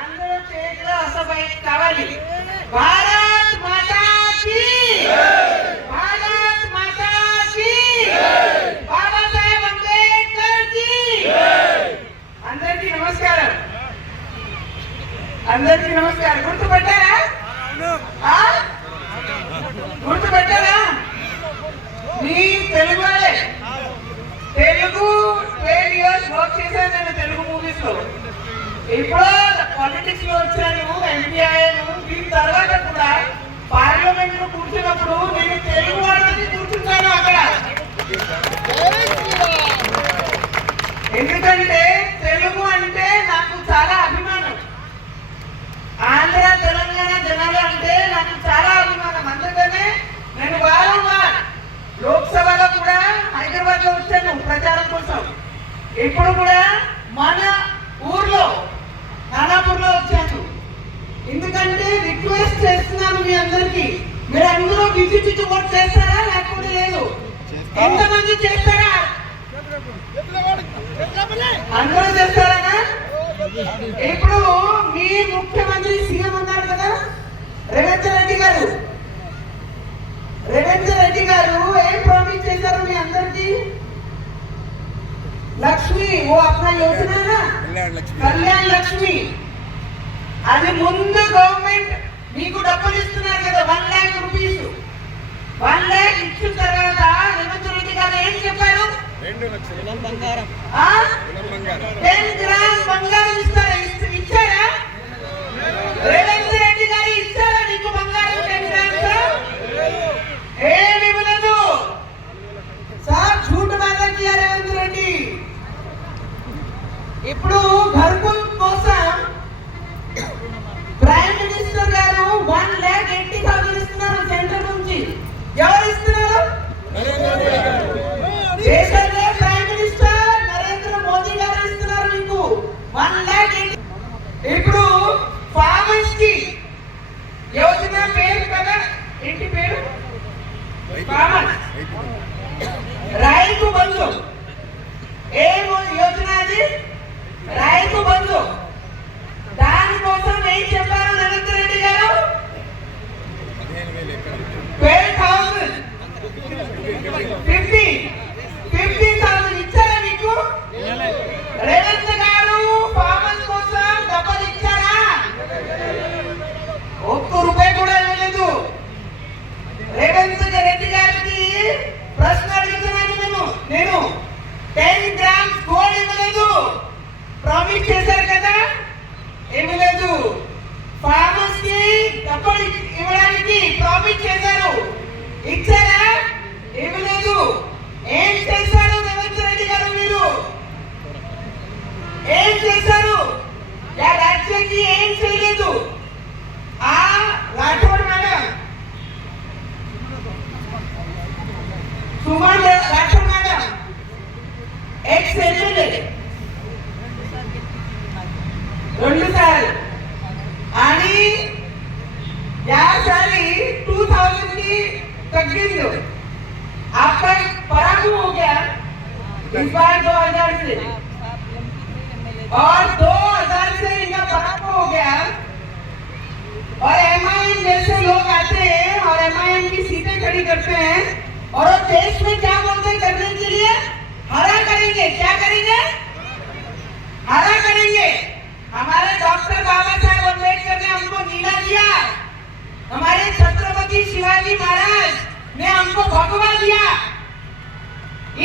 అందరూ చేతిలో అసభ్య కావాలి భారత్ భారత్ అంబేద్కర్ అందరికీ నమస్కారం. అందరికీ నమస్కారం గుర్తుపట్టారా? గుర్తుపెట్టారా మీ తెలుగు వాళ్ళే తెలుగు ట్వెల్వ్ ఇయర్స్ వర్క్ చేశాను నేను తెలుగు మూవీస్లో ఇప్పుడు పాలిటిక్స్లో వచ్చాను ఎంపీ అయ్యాను దీని తర్వాత కూడా పార్లమెంట్లో కూర్చున్నప్పుడు నేను తెలుగు వాళ్ళని కూర్చుంటాను అక్కడ. ఎందుకంటే తెలుగు అంటే నాకు చాలా అభిమానం ఆంధ్ర తెలంగాణ జనాలు అంటే నాకు చాలా అభిమానం అందుకనే నేను వారంవార్ లోక్సభలో కూడా హైదరాబాద్లో వచ్చాను ప్రచారం కోసం ఇప్పుడు కూడా మన ఊర్లో నానాపూర్లో వచ్చాను ఎందుకంటే రిక్వెస్ట్ చేస్తున్నాను మీ అందరికి మీరు అందరూ బిజీ ఓట్ చేస్తారా? లేకపోతే లేదు? ఎంతమంది చేస్తారా? అందరూ చేస్తారా? ఇప్పుడు మీ ముఖ్యమంత్రి సీఎం ఉన్నారు కదా రేవంత్ రెడ్డి గారు. రేవంత్ రెడ్డి గారు ఏం ప్రామిస్ చేశారు మీ అందరికి? లక్ష్మి ఓ అప్నా యోజన కళ్యాణ్ లక్ష్మి. అది ముందు గవర్నమెంట్ మీకు డబ్బులు ఇస్తున్నారు కదా one lakh rupees one lakh ఇచ్చిన తర్వాత రేవంత్ రెడ్డి గారు ఏం చెప్పారు? రెండు లక్షలు. బంగారం. ఆ? బంగారం. టెన్ గ్రామ్ బంగారం ఇస్తారా? నేను నేను టెన్ గ్రామ్స్ గోల్డ్ ఇవ్వలేదు. ప్రామిస్ చేశారు కదా? ఇవ్వలేదు యాసారి టూ థౌజండ్ కి आपका एक पराभव हो गया इस बार दो हज़ार से. भगवा दिया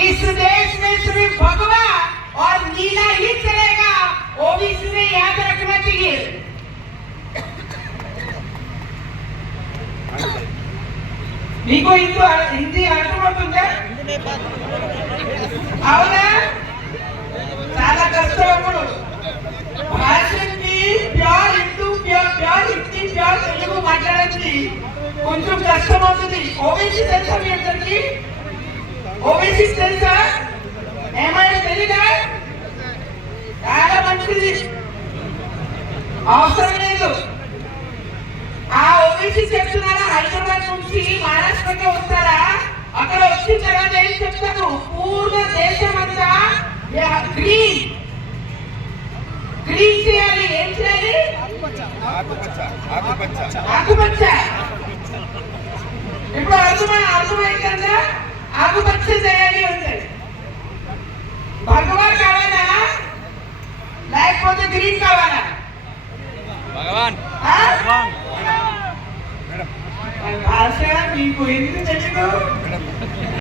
इस देश में सिर्फ भगवा और नीला ही चलेगा ओबीसी में याद रखना चाहिए మీకు హిందూ హిందీ అర్థమవుతుందా అవునా చాలా కష్టం అప్పుడు భాషకి pure Hindu pure pure Hindi pure Telugu మాట్లాడండి కొంచెం కష్టం అవుతుంది ఓబీసీ తెలుసా మీ అందరికి? ఓబీసీ తెలుసా? ఏమైనా తెలీదా? చాలా మంచిది. అవసరం లేదు. ఆ ఓబీసీ చెప్తున్నారా హైదరాబాద్ నుంచి మహారాష్ట్రకి వస్తారా? అక్కడ వచ్చిన తర్వాత ఇప్పుడు అర్థమై అర్థమైందా ఆకుపచ్చ చేయాలి ఉంది భగవాన్ కావాలా లేకపోతే గ్రీన్ కావాలా భగవాన్ ఆ? మేడం భాష మీకు ఎందుకు తెలియదు